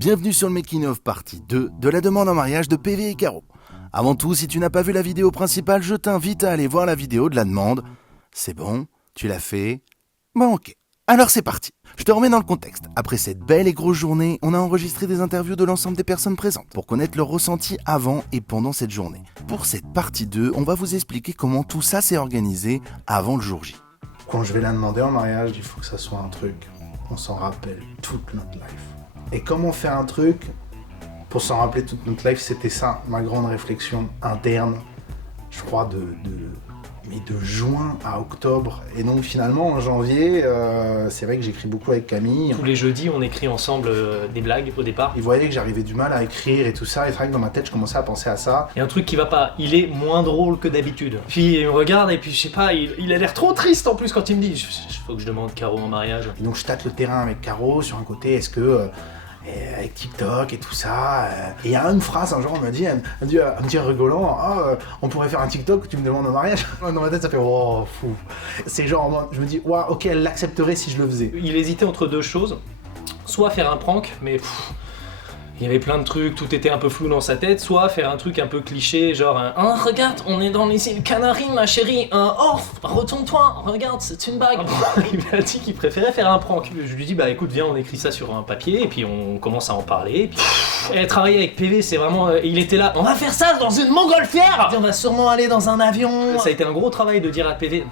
Bienvenue sur le making of partie 2 de la demande en mariage de PV et Caro. Avant tout, si tu n'as pas vu la vidéo principale, je t'invite à aller voir la vidéo de la demande. C'est bon? Tu l'as fait? Bon, ok. Alors c'est parti. Je te remets dans le contexte. Après cette belle et grosse journée, on a enregistré des interviews de l'ensemble des personnes présentes pour connaître leur ressenti avant et pendant cette journée. Pour cette partie 2, on va vous expliquer comment tout ça s'est organisé avant le jour J. Quand je vais la demander en mariage, il faut que ça soit un truc, on s'en rappelle toute notre life. Et comment faire un truc pour s'en rappeler toute notre life, c'était ça, ma grande réflexion interne, je crois, de juin à octobre. Et donc finalement, en janvier, c'est vrai que j'écris beaucoup avec Camille. Tous les jeudis, on écrit ensemble des blagues au départ. Il voyait que j'arrivais du mal à écrire et tout ça, et c'est vrai que dans ma tête, je commençais à penser à ça. Il y a un truc qui va pas, il est moins drôle que d'habitude. Puis il me regarde et puis je sais pas, il a l'air trop triste en plus quand il me dit faut que je demande Caro en mariage. Et donc je tâte le terrain avec Caro sur un côté, est-ce que... avec TikTok et tout ça. Et il y a une phrase, un jour, elle me dit en rigolant, on pourrait faire un TikTok où tu me demandes en mariage. Dans ma tête, ça fait oh, fou. C'est genre, je me dis, ouais, ok, elle l'accepterait si je le faisais. Il hésitait entre deux choses, soit faire un prank, mais il y avait plein de trucs, tout était un peu flou dans sa tête, soit faire un truc un peu cliché, genre regarde, on est dans les îles Canaries, ma chérie, retourne-toi, regarde, c'est une bague. Il m'a dit qu'il préférait faire un prank. Je lui dis, bah écoute, viens, on écrit ça sur un papier, et puis on commence à en parler. Et puis... Et travailler avec PV, c'est vraiment... il était là, on va faire ça dans une montgolfière. On va sûrement aller dans un avion. Ça a été un gros travail de dire à PV,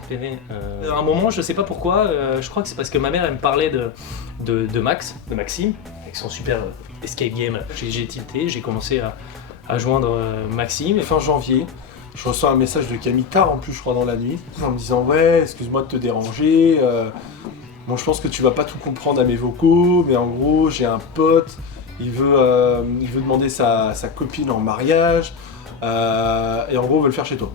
à un moment, je sais pas pourquoi, je crois que c'est parce que ma mère, elle me parlait de Maxime, avec son super... escape game. J'ai tilté, j'ai commencé à joindre Maxime. Fin janvier, je reçois un message de Camille tard en plus, je crois, dans la nuit, en me disant ouais, excuse-moi de te déranger. Bon, je pense que tu vas pas tout comprendre à mes vocaux, mais en gros, j'ai un pote, il veut demander sa copine en mariage, et en gros, on veut le faire chez toi.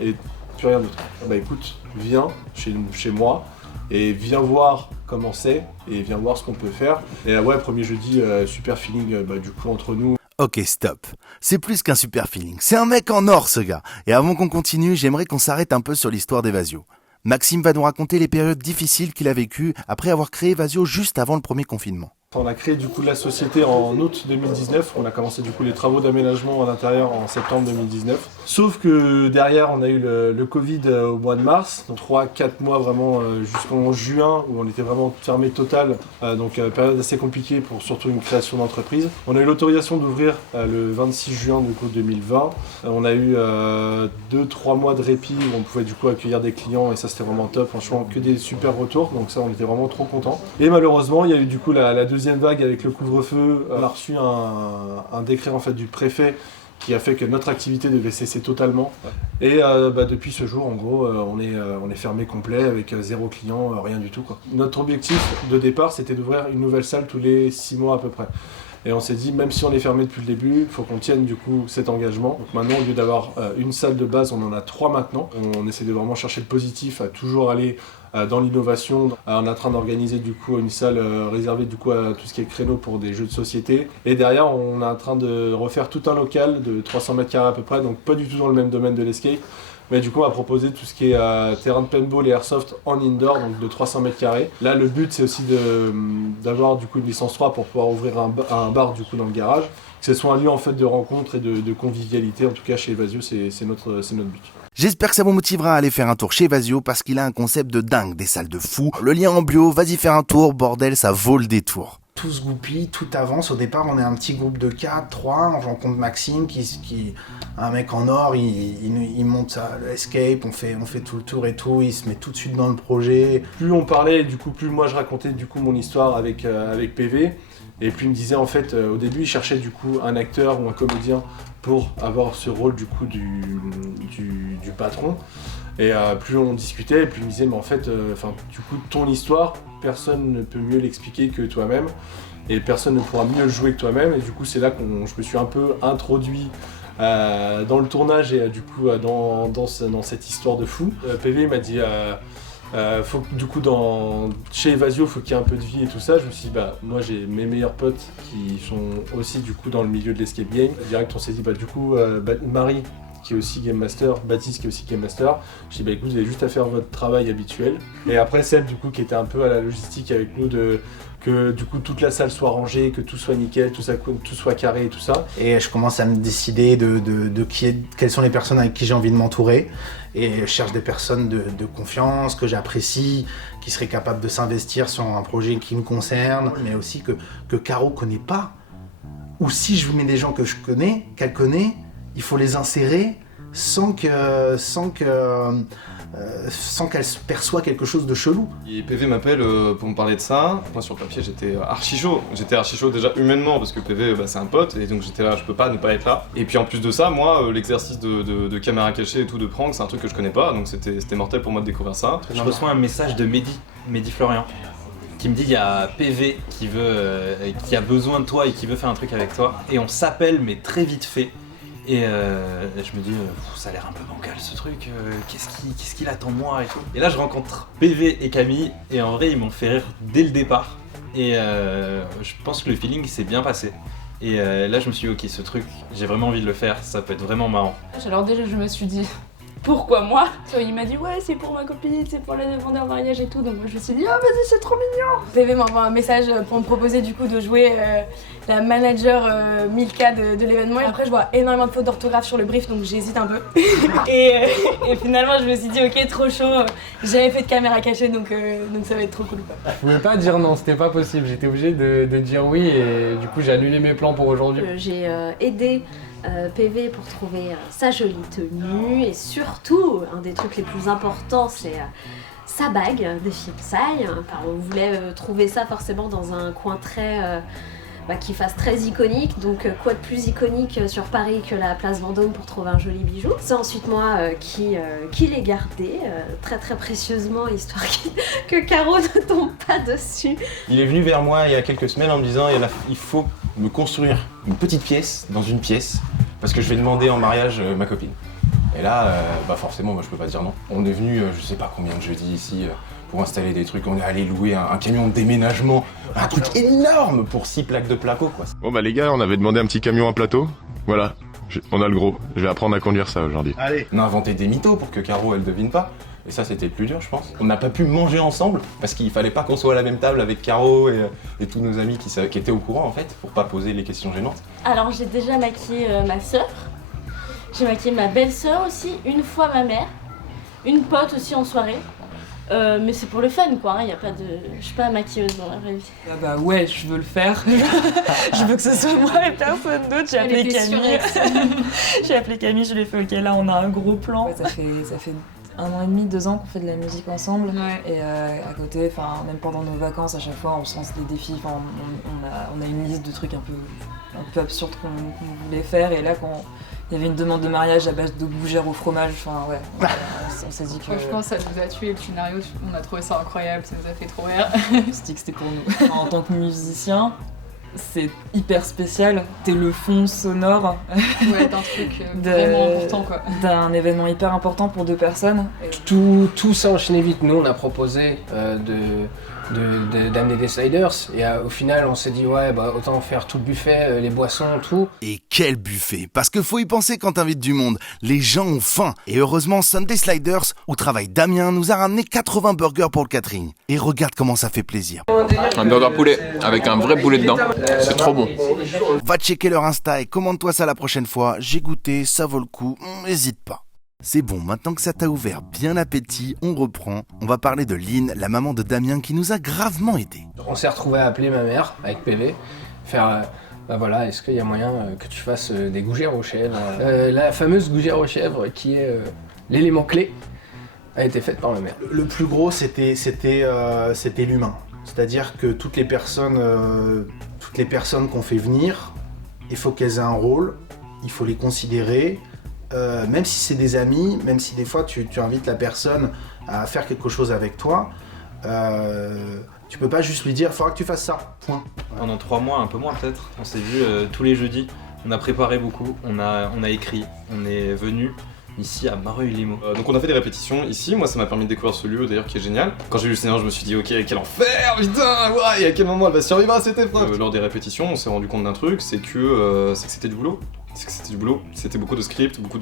Et plus rien d'autre. Bah écoute, viens chez moi. Et viens voir comment c'est, et viens voir ce qu'on peut faire. Et ouais, premier jeudi, super feeling du coup entre nous. Ok, stop. C'est plus qu'un super feeling. C'est un mec en or, ce gars. Et avant qu'on continue, j'aimerais qu'on s'arrête un peu sur l'histoire d'Evasio. Maxime va nous raconter les périodes difficiles qu'il a vécues après avoir créé Evasio juste avant le premier confinement. On a créé du coup la société en août 2019, on a commencé du coup les travaux d'aménagement à l'intérieur en septembre 2019. Sauf que derrière on a eu le Covid au mois de mars, donc 3-4 mois vraiment jusqu'en juin où on était vraiment fermé total, donc période assez compliquée pour surtout une création d'entreprise. On a eu l'autorisation d'ouvrir le 26 juin du coup 2020. On a eu 2-3 mois de répit où on pouvait du coup accueillir des clients et ça c'était vraiment top, franchement que des super retours, donc ça on était vraiment trop contents. Et malheureusement il y a eu du coup la deuxième vague avec le couvre-feu. On a reçu un décret en fait du préfet qui a fait que notre activité devait cesser totalement. Et depuis ce jour, en gros, on est fermé complet avec 0 client, rien du tout, quoi. Notre objectif de départ, c'était d'ouvrir une nouvelle salle tous les 6 mois à peu près. Et on s'est dit, même si on est fermé depuis le début, il faut qu'on tienne du coup cet engagement. Donc maintenant, au lieu d'avoir une salle de base, on en a 3 maintenant. On essaie de vraiment chercher le positif, à toujours aller dans l'innovation. On est en train d'organiser du coup une salle réservée du coup à tout ce qui est créneau pour des jeux de société. Et derrière, on est en train de refaire tout un local de 300 mètres carrés à peu près, donc pas du tout dans le même domaine de l'escape. Mais du coup, on va proposer tout ce qui est terrain de paintball et airsoft en indoor, donc de 300 mètres carrés. Là, le but, c'est aussi d'avoir du coup une licence 3 pour pouvoir ouvrir un bar du coup dans le garage. Que ce soit un lieu en fait de rencontre et de convivialité. En tout cas, chez Evasio, c'est notre but. J'espère que ça vous motivera à aller faire un tour chez Evasio parce qu'il a un concept de dingue, des salles de fou. Le lien en bio, vas-y faire un tour, bordel, ça vaut le détour. Tout se goupille, tout avance. Au départ, on est un petit groupe de 4, 3. On rencontre Maxime, qui un mec en or, il monte le escape, on fait tout le tour et tout. Il se met tout de suite dans le projet. Plus on parlait, du coup, plus moi je racontais du coup mon histoire avec PV. Et puis il me disait en fait, au début, il cherchait du coup un acteur ou un comédien pour avoir ce rôle du coup du patron. Et plus on discutait, plus il me disait mais en fait, du coup ton histoire, personne ne peut mieux l'expliquer que toi-même et personne ne pourra mieux le jouer que toi-même. Et du coup c'est là que je me suis un peu introduit dans le tournage et du coup dans cette histoire de fou. PV m'a dit faut que, du coup chez Evasio faut qu'il y ait un peu de vie et tout ça. Je me suis dit moi j'ai mes meilleurs potes qui sont aussi du coup dans le milieu de l'escape game. Direct on s'est dit du coup Marie qui est aussi Game Master, Baptiste qui est aussi Game Master. Je dis bah écoute, vous avez juste à faire votre travail habituel. Et après Seb du coup qui était un peu à la logistique avec nous que du coup toute la salle soit rangée, que tout soit nickel, tout soit carré et tout ça. Et je commence à me décider quelles sont les personnes avec qui j'ai envie de m'entourer. Et je cherche des personnes de confiance, que j'apprécie, qui seraient capables de s'investir sur un projet qui me concerne, mais aussi que Caro connaît pas. Ou si je mets des gens qu'elle connaît, il faut les insérer sans qu'elle perçoive quelque chose de chelou. Et PV m'appelle pour me parler de ça. Moi sur le papier j'étais archi chaud. J'étais archi chaud déjà humainement parce que PV c'est un pote et donc j'étais là, je peux pas ne pas être là. Et puis en plus de ça, moi l'exercice de caméra cachée et tout de prank c'est un truc que je connais pas donc c'était mortel pour moi de découvrir ça. Je reçois un message de Mehdi Florian qui me dit il y a PV qui a besoin de toi et qui veut faire un truc avec toi. Et on s'appelle mais très vite fait. Et je me dis, ça a l'air un peu bancal ce truc, qu'est-ce qu'il attend de moi et tout. Et là je rencontre PV et Camille, et en vrai ils m'ont fait rire dès le départ. Et je pense que le feeling s'est bien passé. Et là je me suis dit, ok ce truc, j'ai vraiment envie de le faire, ça peut être vraiment marrant. Alors déjà je me suis dit, pourquoi moi? Il m'a dit ouais c'est pour ma copine, c'est pour la demande en mariage et tout, donc moi je me suis dit ah vas-y c'est trop mignon. PV m'envoie un message pour me proposer du coup de jouer la manager Milka de l'événement. Après je vois énormément de fautes d'orthographe sur le brief donc j'hésite un peu. et finalement je me suis dit ok trop chaud, j'avais fait de caméra cachée donc ça va être trop cool quoi. Je pouvais pas dire non, c'était pas possible, j'étais obligé de dire oui et du coup j'ai annulé mes plans pour aujourd'hui. J'ai aidé PV pour trouver sa jolie tenue et surtout, un des trucs les plus importants, c'est sa bague de fiançailles. Enfin, on voulait trouver ça forcément dans un coin très qui fasse très iconique, donc quoi de plus iconique sur Paris que la place Vendôme pour trouver un joli bijou. C'est ensuite moi qui l'ai gardé très très précieusement, histoire que Caro ne tombe pas dessus. Il est venu vers moi il y a quelques semaines en me disant il faut me construire une petite pièce dans une pièce parce que je vais demander en mariage ma copine. Et là, forcément, moi je peux pas dire non. On est venu, je sais pas combien de jeudis ici, pour installer des trucs. On est allé louer un camion de déménagement, un truc énorme pour 6 plaques de placo quoi. Bon bah les gars, on avait demandé un petit camion à plateau. Voilà, on a le gros. Je vais apprendre à conduire ça aujourd'hui. Allez. On a inventé des mythos pour que Caro elle devine pas. Et ça c'était le plus dur je pense. On n'a pas pu manger ensemble parce qu'il fallait pas qu'on soit à la même table avec Caro et tous nos amis qui étaient au courant en fait, pour pas poser les questions gênantes. Alors j'ai déjà maquillé ma sœur, j'ai maquillé ma belle-sœur aussi, une fois ma mère, une pote aussi en soirée. Mais c'est pour le fun quoi, y a pas de... je suis pas maquilleuse dans la vraie vie. Ah bah ouais, je veux le faire. Je veux que ce soit moi et personne d'autre. J'ai appelé Camille. J'ai appelé Camille, je lui ai fait ok là on a un gros plan. Ouais, ça fait 1 an et demi, 2 ans qu'on fait de la musique ensemble. Ouais. Et à côté, même pendant nos vacances, à chaque fois on se lance des défis. On a une liste de trucs un peu absurdes qu'on voulait faire. Et là quand il y avait une demande de mariage à base de gougères au fromage, on s'est dit que... Franchement, ça nous a tué le scénario, on a trouvé ça incroyable, ça nous a fait trop rire. On s'est dit que c'était pour nous. En tant que musicien, c'est hyper spécial, t'es le fond sonore d'un truc vraiment important quoi. D'un événement hyper important pour 2 personnes. Tout s'est enchaîné vite, nous on a proposé d'amener des sliders et au final on s'est dit autant faire tout le buffet, les boissons, tout. Et quel buffet! Parce que faut y penser quand t'invites du monde, les gens ont faim. Et heureusement Sunday Sliders, où travaille Damien, nous a ramené 80 burgers pour le catering. Et regarde comment ça fait plaisir. Un burger poulet avec un vrai poulet dedans, c'est trop bon. Va checker leur Insta et commande-toi ça la prochaine fois. J'ai goûté, ça vaut le coup, n'hésite pas. C'est bon, maintenant que ça t'a ouvert bien l'appétit, on reprend. On va parler de Lynn, la maman de Damien qui nous a gravement aidés. On s'est retrouvé à appeler ma mère avec PV, faire est-ce qu'il y a moyen que tu fasses des gougères aux chèvres La fameuse gougère aux chèvres qui est l'élément clé a été faite par ma mère. Le plus gros c'était l'humain. C'est-à-dire que toutes les personnes qu'on fait venir, il faut qu'elles aient un rôle, il faut les considérer. Même si c'est des amis, même si des fois tu invites la personne à faire quelque chose avec toi, tu peux pas juste lui dire « faudra que tu fasses ça », point. Pendant 3 mois, un peu moins peut-être, on s'est vu tous les jeudis, on a préparé beaucoup, on a écrit, on est venu ici à Mareuil-Limo. Donc on a fait des répétitions ici, moi ça m'a permis de découvrir ce lieu d'ailleurs qui est génial. Quand j'ai vu le scénario je me suis dit ok quel enfer putain et à quel moment elle va survivre à cette épreuve. Lors des répétitions on s'est rendu compte d'un truc, c'est que c'était du boulot. c'est que c'était du boulot, c'était beaucoup de scripts, beaucoup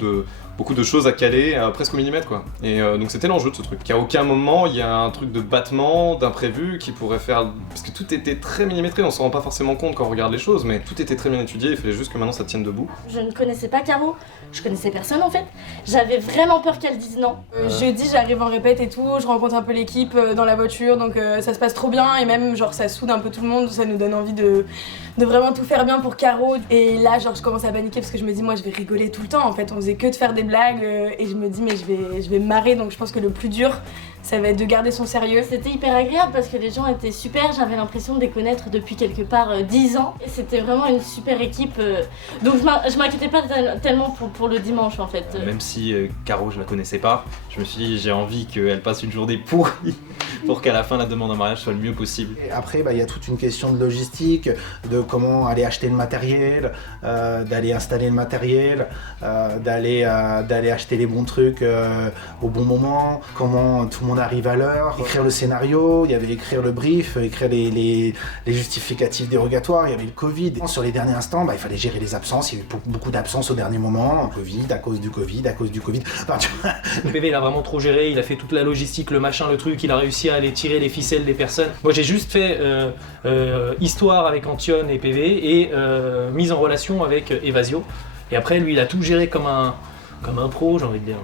de choses à caler, presque au millimètre quoi. Et donc c'était l'enjeu de ce truc. Qu'à aucun moment il y a un truc de battement, d'imprévu qui pourrait faire... Parce que tout était très millimétré, on s'en rend pas forcément compte quand on regarde les choses, mais tout était très bien étudié, il fallait juste que maintenant ça tienne debout. Je ne connaissais pas Caro, je connaissais personne en fait. J'avais vraiment peur qu'elle dise non. Jeudi, j'arrive en répète et tout, je rencontre un peu l'équipe dans la voiture, donc ça se passe trop bien et même genre ça soude un peu tout le monde, ça nous donne envie de vraiment tout faire bien pour Caro. Et là genre je commence à paniquer parce que je me dis moi je vais rigoler tout le temps en fait, on faisait que de faire des blagues et je me dis mais je vais me marrer, donc je pense que le plus dur ça va être de garder son sérieux. C'était hyper agréable parce que les gens étaient super, j'avais l'impression de les connaître depuis quelque part 10 ans. Et c'était vraiment une super équipe, donc je m'inquiétais pas tellement pour le dimanche en fait. Même si Caro je la connaissais pas, je me suis dit j'ai envie qu'elle passe une journée pourrie pour qu'à la fin la demande en mariage soit le mieux possible. Et après il y a toute une question de logistique, de comment aller acheter le matériel, d'aller installer le matériel, d'aller acheter les bons trucs au bon moment, comment tout le monde arrive à l'heure, écrire le scénario, il y avait écrire le brief, écrire les justificatifs dérogatoires, il y avait le Covid. Sur les derniers instants, il fallait gérer les absences, il y a eu beaucoup d'absences au dernier moment, Covid, à cause du Covid. Enfin, Le PV il a vraiment trop géré, il a fait toute la logistique, le machin, le truc, il a réussi à aller tirer les ficelles des personnes. Moi j'ai juste fait histoire avec Antion et PV et mise en relation avec Evasio. Et après lui il a tout géré comme un pro, j'ai envie de dire.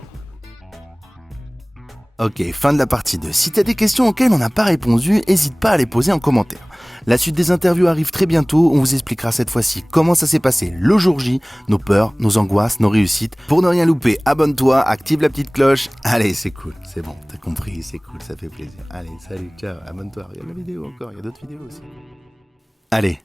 Ok, fin de la partie 2. Si t'as des questions auxquelles on n'a pas répondu, n'hésite pas à les poser en commentaire. La suite des interviews arrive très bientôt, on vous expliquera cette fois-ci comment ça s'est passé le jour J, nos peurs, nos angoisses, nos réussites. Pour ne rien louper, abonne-toi, active la petite cloche. Allez, c'est cool, c'est bon, t'as compris, c'est cool, ça fait plaisir. Allez, salut, ciao, abonne-toi, regarde la vidéo encore, il y a d'autres vidéos aussi. Allez,